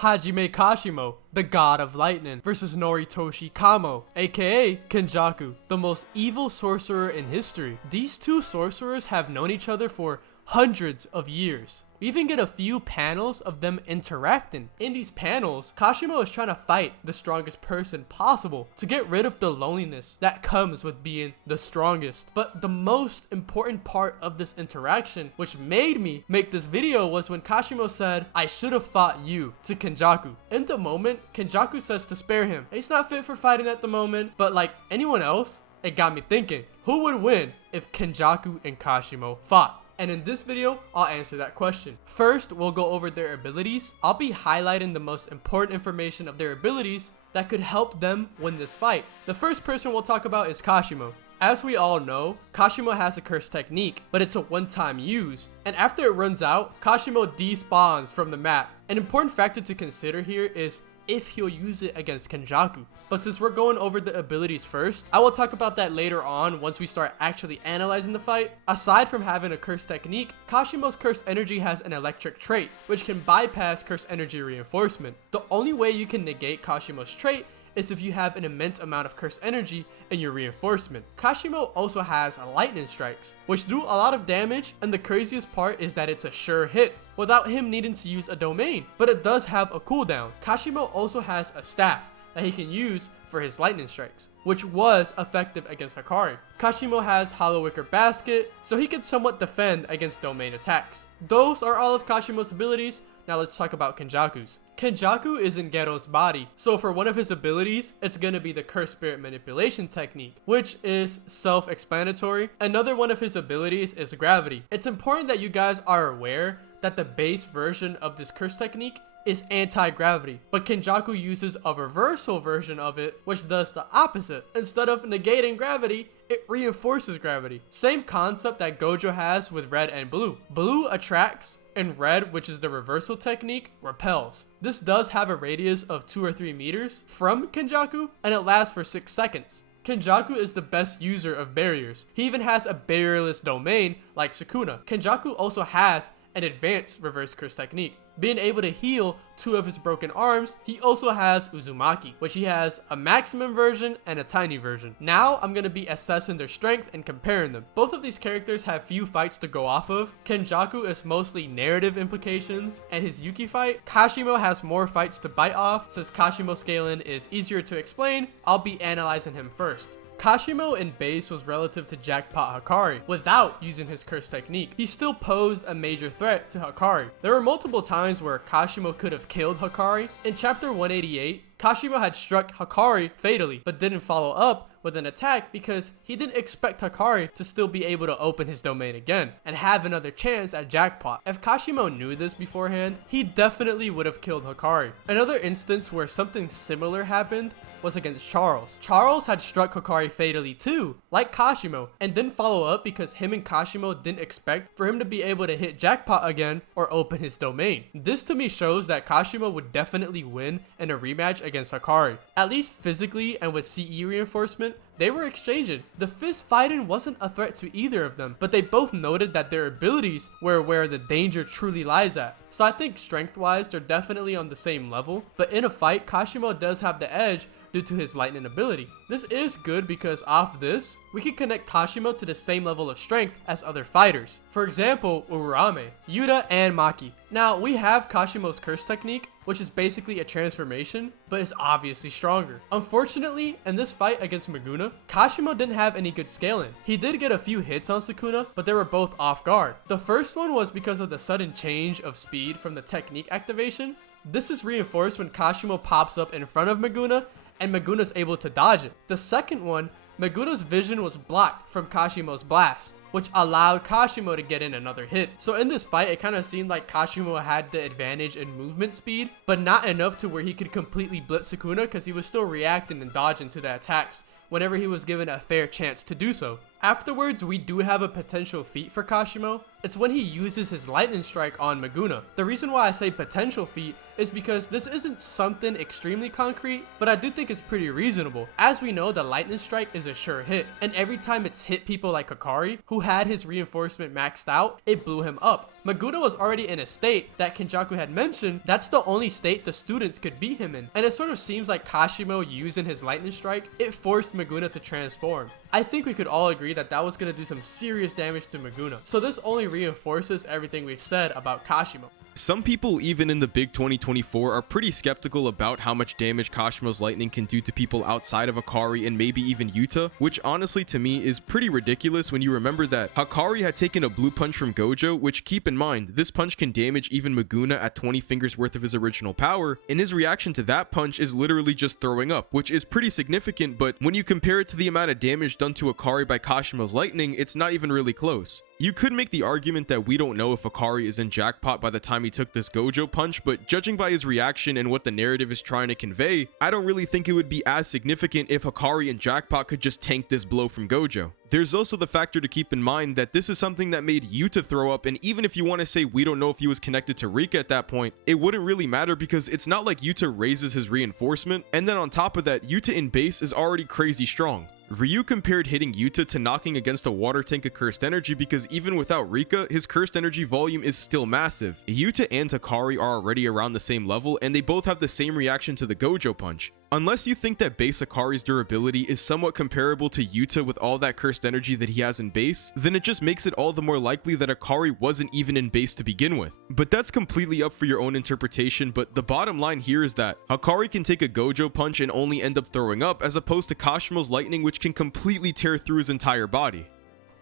Hajime Kashimo, the god of lightning, versus Noritoshi Kamo, aka Kenjaku, the most evil sorcerer in history. These two sorcerers have known each other for hundreds of years. We even get a few panels of them interacting. In these panels, Kashimo is trying to fight the strongest person possible to get rid of the loneliness that comes with being the strongest. But the most important part of this interaction, which made me make this video, was when Kashimo said, "I should have fought you," to Kenjaku. In the moment, Kenjaku says to spare him. He's not fit for fighting at the moment, but like anyone else, it got me thinking, who would win if Kenjaku and Kashimo fought? And in this video, I'll answer that question. First, we'll go over their abilities. I'll be highlighting the most important information of their abilities that could help them win this fight. The first person we'll talk about is Kashimo. As we all know, Kashimo has a curse technique, but it's a one-time use, and after it runs out, Kashimo despawns from the map. An important factor to consider here is if he'll use it against Kenjaku. But since we're going over the abilities first, I will talk about that later on once we start actually analyzing the fight. Aside from having a curse technique, Kashimo's curse energy has an electric trait, which can bypass curse energy reinforcement. The only way you can negate Kashimo's trait is if you have an immense amount of curse energy in your reinforcement. Kashimo also has lightning strikes, which do a lot of damage, and the craziest part is that it's a sure hit without him needing to use a domain, but it does have a cooldown. Kashimo also has a staff that he can use for his lightning strikes, which was effective against Hikari. Kashimo has Hollow Wicker Basket, so he can somewhat defend against domain attacks. Those are all of Kashimo's abilities. Now let's talk about Kenjaku's. Kenjaku is in Gero's body, so for one of his abilities, it's gonna be the Curse Spirit Manipulation technique, which is self-explanatory. Another one of his abilities is Gravity. It's important that you guys are aware that the base version of this curse technique is anti-gravity, but Kenjaku uses a reversal version of it, which does the opposite. Instead of negating gravity, it reinforces gravity. Same concept that Gojo has with red and blue. Blue attracts, and red, which is the reversal technique, repels. This does have a radius of 2 or 3 meters from Kenjaku, and it lasts for 6 seconds. Kenjaku is the best user of barriers. He even has a barrierless domain like Sukuna. Kenjaku also has an advanced reverse curse technique. Being able to heal 2 of his broken arms, he also has Uzumaki, which he has a maximum version and a tiny version. Now I'm going to be assessing their strength and comparing them. Both of these characters have few fights to go off of. Kenjaku is mostly narrative implications, and his Yuki fight, Kashimo has more fights to bite off. Since Kashimo scaling is easier to explain, I'll be analyzing him first. Kashimo in base was relative to Jackpot Hikari without using his curse technique. He still posed a major threat to Hikari. There were multiple times where Kashimo could have killed Hikari. In chapter 188, Kashimo had struck Hikari fatally, but didn't follow up with an attack because he didn't expect Hikari to still be able to open his domain again and have another chance at Jackpot. If Kashimo knew this beforehand, he definitely would have killed Hikari. Another instance where something similar happened was against Charles. Charles had struck Hikari fatally too, like Kashimo, and didn't follow up because him and Kashimo didn't expect for him to be able to hit Jackpot again or open his domain. This to me shows that Kashimo would definitely win in a rematch against Hikari. At least physically and with CE reinforcement, they were exchanging. The fist fighting wasn't a threat to either of them, but they both noted that their abilities were where the danger truly lies at. So I think strength-wise, they're definitely on the same level, but in a fight, Kashimo does have the edge due to his lightning ability. This is good because off this, we can connect Kashimo to the same level of strength as other fighters. For example, Urame, Yuta, and Maki. Now, we have Kashimo's curse technique, which is basically a transformation, but is obviously stronger. Unfortunately, in this fight against Maguna, Kashimo didn't have any good scaling. He did get a few hits on Sukuna, but they were both off guard. The first one was because of the sudden change of speed from the technique activation. This is reinforced when Kashimo pops up in front of Maguna, and Maguna's able to dodge it. The second one, Maguna's vision was blocked from Kashimo's blast, which allowed Kashimo to get in another hit. So in this fight, it kind of seemed like Kashimo had the advantage in movement speed, but not enough to where he could completely blitz Sukuna because he was still reacting and dodging to the attacks whenever he was given a fair chance to do so. Afterwards, we do have a potential feat for Kashimo. It's when he uses his lightning strike on Maguna. The reason why I say potential feat is because this isn't something extremely concrete, but I do think it's pretty reasonable. As we know, the lightning strike is a sure hit, and every time it's hit people like Hakari, who had his reinforcement maxed out, it blew him up. Maguna was already in a state that Kenjaku had mentioned that's the only state the students could beat him in, and it sort of seems like Kashimo using his lightning strike, it forced Maguna to transform. I think we could all agree that that was going to do some serious damage to Maguna, so this only reinforces everything we've said about Kashimo. Some people, even in the big 2024, are pretty skeptical about how much damage Kashimo's lightning can do to people outside of Hakari and maybe even Yuta, which honestly to me is pretty ridiculous when you remember that Hakari had taken a blue punch from Gojo, which, keep in mind, this punch can damage even Maguna at 20 fingers worth of his original power, and his reaction to that punch is literally just throwing up, which is pretty significant, but when you compare it to the amount of damage done to Hakari by Kashimo's lightning, it's not even really close. You could make the argument that we don't know if Hakari is in jackpot by the time he took this Gojo punch, but judging by his reaction and what the narrative is trying to convey, I don't really think it would be as significant if Hakari and jackpot could just tank this blow from Gojo. There's also the factor to keep in mind that this is something that made Yuta throw up, and even if you want to say we don't know if he was connected to Rika at that point, it wouldn't really matter because it's not like Yuta raises his reinforcement, and then on top of that, Yuta in base is already crazy strong. Ryu compared hitting Yuta to knocking against a water tank of cursed energy because even without Rika, his cursed energy volume is still massive. Yuta and Hakari are already around the same level, and they both have the same reaction to the Gojo punch. Unless you think that base Hakari's durability is somewhat comparable to Yuta with all that cursed energy that he has in base, then it just makes it all the more likely that Hakari wasn't even in base to begin with. But that's completely up for your own interpretation, but the bottom line here is that Hakari can take a Gojo punch and only end up throwing up, as opposed to Kashimo's lightning, which can completely tear through his entire body.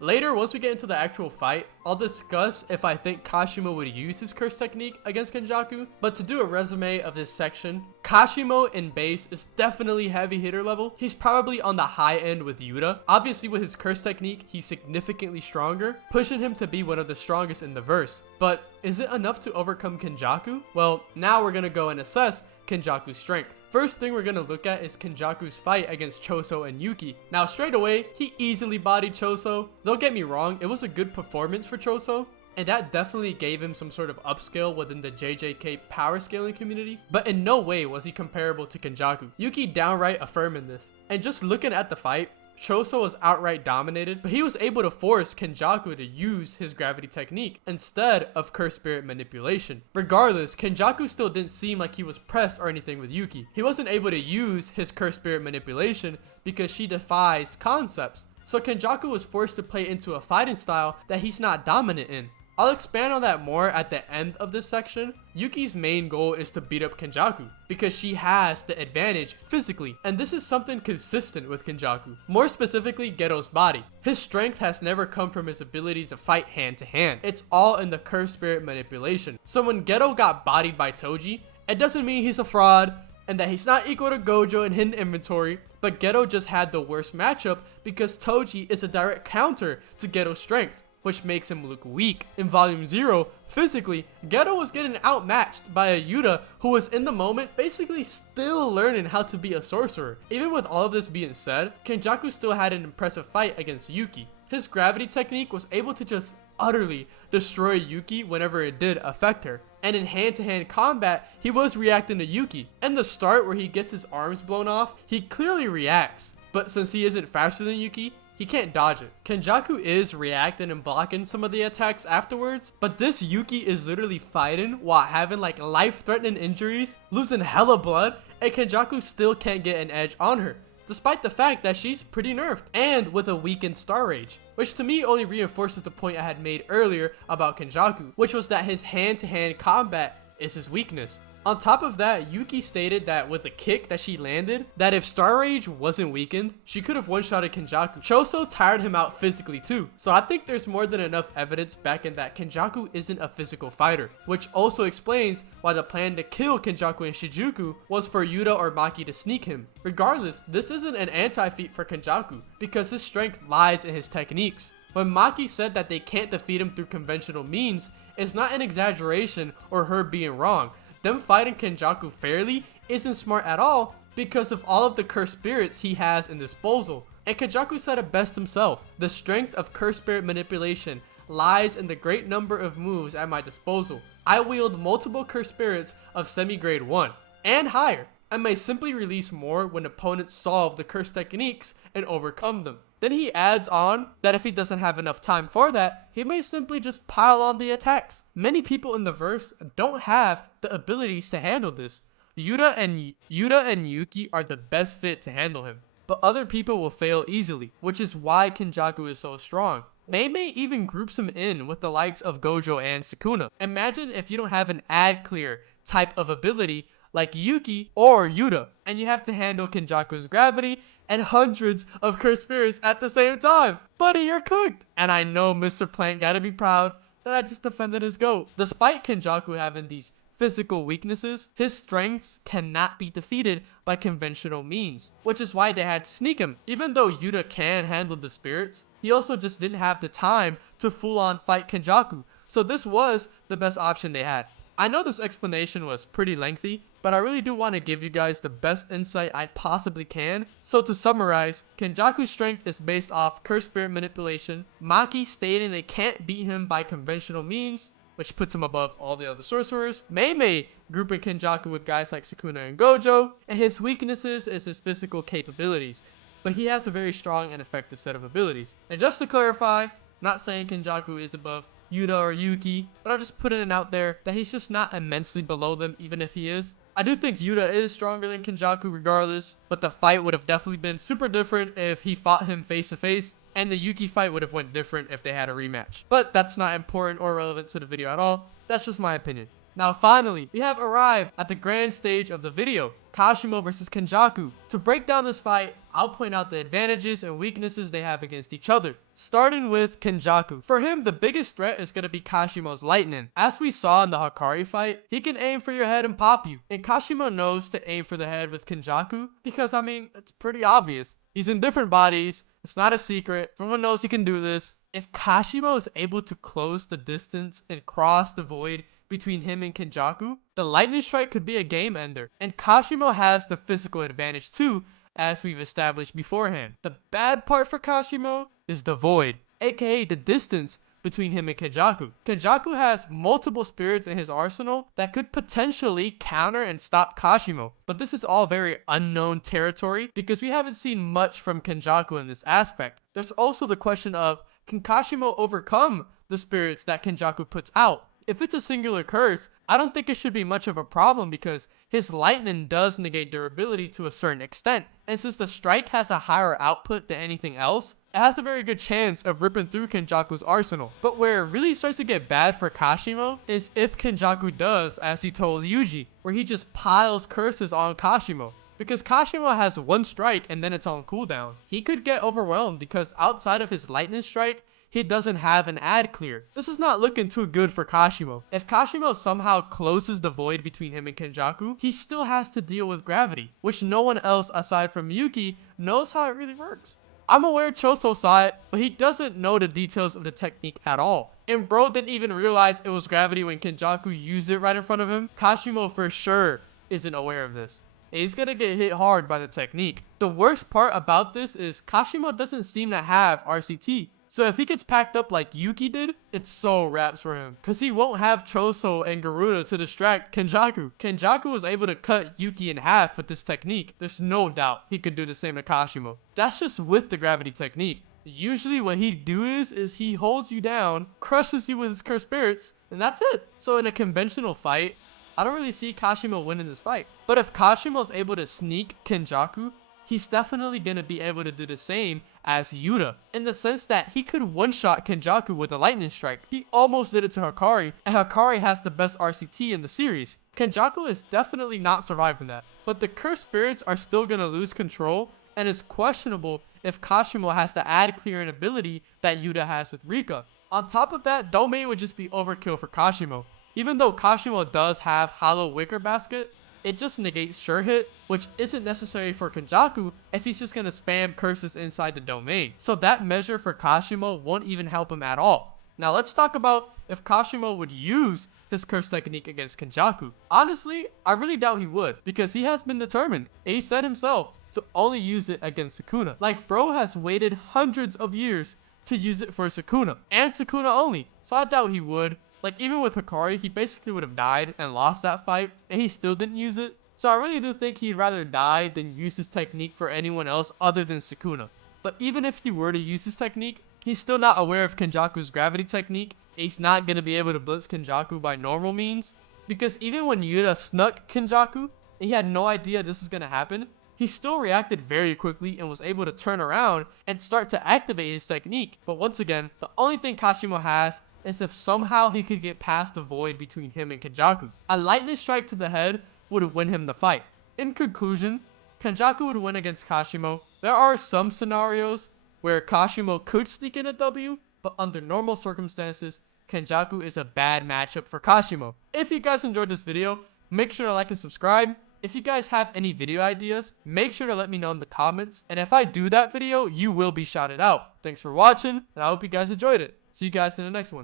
Later, once we get into the actual fight, I'll discuss if I think Kashimo would use his curse technique against Kenjaku, but to do a resume of this section, Kashimo in base is definitely heavy hitter level. He's probably on the high end with Yuta. Obviously with his curse technique, he's significantly stronger, pushing him to be one of the strongest in the verse. But is it enough to overcome Kenjaku? Well, now we're gonna go and assess Kenjaku's strength. First thing we're gonna look at is Kenjaku's fight against Choso and Yuki. Now straight away, he easily bodied Choso. Don't get me wrong, it was a good performance for Choso, and that definitely gave him some sort of upscale within the JJK power scaling community, but in no way was he comparable to Kenjaku. Yuki downright affirming this. And just looking at the fight, Choso was outright dominated, but he was able to force Kenjaku to use his gravity technique instead of curse spirit manipulation. Regardless, Kenjaku still didn't seem like he was pressed or anything with Yuki. He wasn't able to use his curse spirit manipulation because she defies concepts. So Kenjaku was forced to play into a fighting style that he's not dominant in. I'll expand on that more at the end of this section. Yuki's main goal is to beat up Kenjaku because she has the advantage physically, and this is something consistent with Kenjaku, more specifically Geto's body. His strength has never come from his ability to fight hand to hand. It's all in the curse spirit manipulation. So when Geto got bodied by Toji, it doesn't mean he's a fraud and that he's not equal to Gojo in hidden inventory, but Geto just had the worst matchup because Toji is a direct counter to Geto's strength, which makes him look weak. In Volume 0, physically, Geto was getting outmatched by a Yuta who was in the moment basically still learning how to be a sorcerer. Even with all of this being said, Kenjaku still had an impressive fight against Yuki. His gravity technique was able to just utterly destroy Yuki whenever it did affect her. And in hand-to-hand combat, he was reacting to Yuki. In the start where he gets his arms blown off, he clearly reacts. But since he isn't faster than Yuki, he can't dodge it. Kenjaku is reacting and blocking some of the attacks afterwards, but this Yuki is literally fighting while having like life-threatening injuries, losing hella blood, and Kenjaku still can't get an edge on her, despite the fact that she's pretty nerfed and with a weakened Star Rage, which to me only reinforces the point I had made earlier about Kenjaku, which was that his hand-to-hand combat is his weakness. On top of that, Yuki stated that with a kick that she landed, that if Star Rage wasn't weakened, she could have one-shotted Kenjaku. Choso tired him out physically too, so I think there's more than enough evidence backing that Kenjaku isn't a physical fighter, which also explains why the plan to kill Kenjaku and Shijuku was for Yuta or Maki to sneak him. Regardless, this isn't an anti-feat for Kenjaku, because his strength lies in his techniques. When Maki said that they can't defeat him through conventional means, it's not an exaggeration or her being wrong. Them fighting Kenjaku fairly isn't smart at all because of all of the cursed spirits he has in disposal. And Kenjaku said it best himself: the strength of curse spirit manipulation lies in the great number of moves at my disposal. I wield multiple curse spirits of semi-grade 1 and higher. I may simply release more when opponents solve the curse techniques and overcome them. Then he adds on that if he doesn't have enough time for that, he may simply just pile on the attacks. Many people in the verse don't have the abilities to handle this. Yuta and Yuki are the best fit to handle him, but other people will fail easily, which is why Kenjaku is so strong. May even groups him in with the likes of Gojo and Sukuna. Imagine if you don't have an ad clear type of ability like Yuki or Yuta, and you have to handle Kenjaku's gravity and hundreds of cursed spirits at the same time. Buddy, you're cooked! And I know Mr. Plant gotta be proud that I just defended his GOAT. Despite Kenjaku having these physical weaknesses, his strengths cannot be defeated by conventional means, which is why they had to sneak him. Even though Yuta can handle the spirits, he also just didn't have the time to full-on fight Kenjaku, so this was the best option they had. I know this explanation was pretty lengthy, but I really do want to give you guys the best insight I possibly can. So to summarize, Kenjaku's strength is based off curse spirit manipulation, Maki stating they can't beat him by conventional means, which puts him above all the other sorcerers, Mei grouping Kenjaku with guys like Sukuna and Gojo, and his weaknesses is his physical capabilities, but he has a very strong and effective set of abilities. And just to clarify, not saying Kenjaku is above Yuta or Yuki, but I'm just putting it out there that he's just not immensely below them, even if he is. I do think Yuta is stronger than Kenjaku regardless, but the fight would have definitely been super different if he fought him face to face, and the Yuki fight would have went different if they had a rematch. But that's not important or relevant to the video at all. That's just my opinion. Now finally, we have arrived at the grand stage of the video, Kashimo vs Kenjaku. To break down this fight, I'll point out the advantages and weaknesses they have against each other. Starting with Kenjaku. For him, the biggest threat is going to be Kashimo's lightning. As we saw in the Hakari fight, he can aim for your head and pop you. And Kashimo knows to aim for the head with Kenjaku because, I mean, it's pretty obvious. He's in different bodies. It's not a secret. Everyone knows he can do this. If Kashimo is able to close the distance and cross the void between him and Kenjaku, the lightning strike could be a game ender. And Kashimo has the physical advantage too, as we've established beforehand. The bad part for Kashimo is the void, aka the distance between him and Kenjaku. Kenjaku has multiple spirits in his arsenal that could potentially counter and stop Kashimo, but this is all very unknown territory because we haven't seen much from Kenjaku in this aspect. There's also the question of, can Kashimo overcome the spirits that Kenjaku puts out? If it's a singular curse, I don't think it should be much of a problem because his lightning does negate durability to a certain extent, and since the strike has a higher output than anything else, it has a very good chance of ripping through Kenjaku's arsenal. But where it really starts to get bad for Kashimo is if Kenjaku does as he told Yuji, where he just piles curses on Kashimo. Because Kashimo has one strike and then it's on cooldown. He could get overwhelmed because outside of his lightning strike, he doesn't have an ad clear. This is not looking too good for Kashimo. If Kashimo somehow closes the void between him and Kenjaku, he still has to deal with gravity, which no one else aside from Yuki knows how it really works. I'm aware Choso saw it, but he doesn't know the details of the technique at all. And bro didn't even realize it was gravity when Kenjaku used it right in front of him. Kashimo for sure isn't aware of this. And he's gonna get hit hard by the technique. The worst part about this is Kashimo doesn't seem to have RCT. So if he gets packed up like Yuki did, it's so raps for him. Cause he won't have Choso and Garuda to distract Kenjaku. Kenjaku was able to cut Yuki in half with this technique. There's no doubt he could do the same to Kashimo. That's just with the gravity technique. Usually what he'd do is he holds you down, crushes you with his cursed spirits, and that's it. So in a conventional fight, I don't really see Kashimo winning this fight. But if Kashimo's able to sneak Kenjaku, he's definitely gonna be able to do the same as Yuta, in the sense that he could one-shot Kenjaku with a lightning strike. He almost did it to Hakari, and Hakari has the best RCT in the series. Kenjaku is definitely not surviving that. But the cursed spirits are still gonna lose control, and it's questionable if Kashimo has the ad clearing ability that Yuta has with Rika. On top of that, Domain would just be overkill for Kashimo. Even though Kashimo does have Hollow Wicker Basket, it just negates Sure Hit, which isn't necessary for Kenjaku if he's just gonna spam curses inside the domain. So that measure for Kashimo won't even help him at all. Now let's talk about if Kashimo would use his curse technique against Kenjaku. Honestly, I really doubt he would, because he has been determined. He said himself, to only use it against Sukuna. Like, bro has waited hundreds of years to use it for Sukuna, and Sukuna only, so I doubt he would. Like, even with Hikari, he basically would have died and lost that fight, and he still didn't use it. So I really do think he'd rather die than use his technique for anyone else other than Sukuna. But even if he were to use his technique, he's still not aware of Kenjaku's gravity technique. He's not going to be able to blitz Kenjaku by normal means. Because even when Yuta snuck Kenjaku, and he had no idea this was going to happen, he still reacted very quickly and was able to turn around and start to activate his technique. But once again, the only thing Kashimo has is if somehow he could get past the void between him and Kenjaku. A lightning strike to the head would win him the fight. In conclusion, Kenjaku would win against Kashimo. There are some scenarios where Kashimo could sneak in a W, but under normal circumstances, Kenjaku is a bad matchup for Kashimo. If you guys enjoyed this video, make sure to like and subscribe. If you guys have any video ideas, make sure to let me know in the comments. And if I do that video, you will be shouted out. Thanks for watching, and I hope you guys enjoyed it. See you guys in the next one.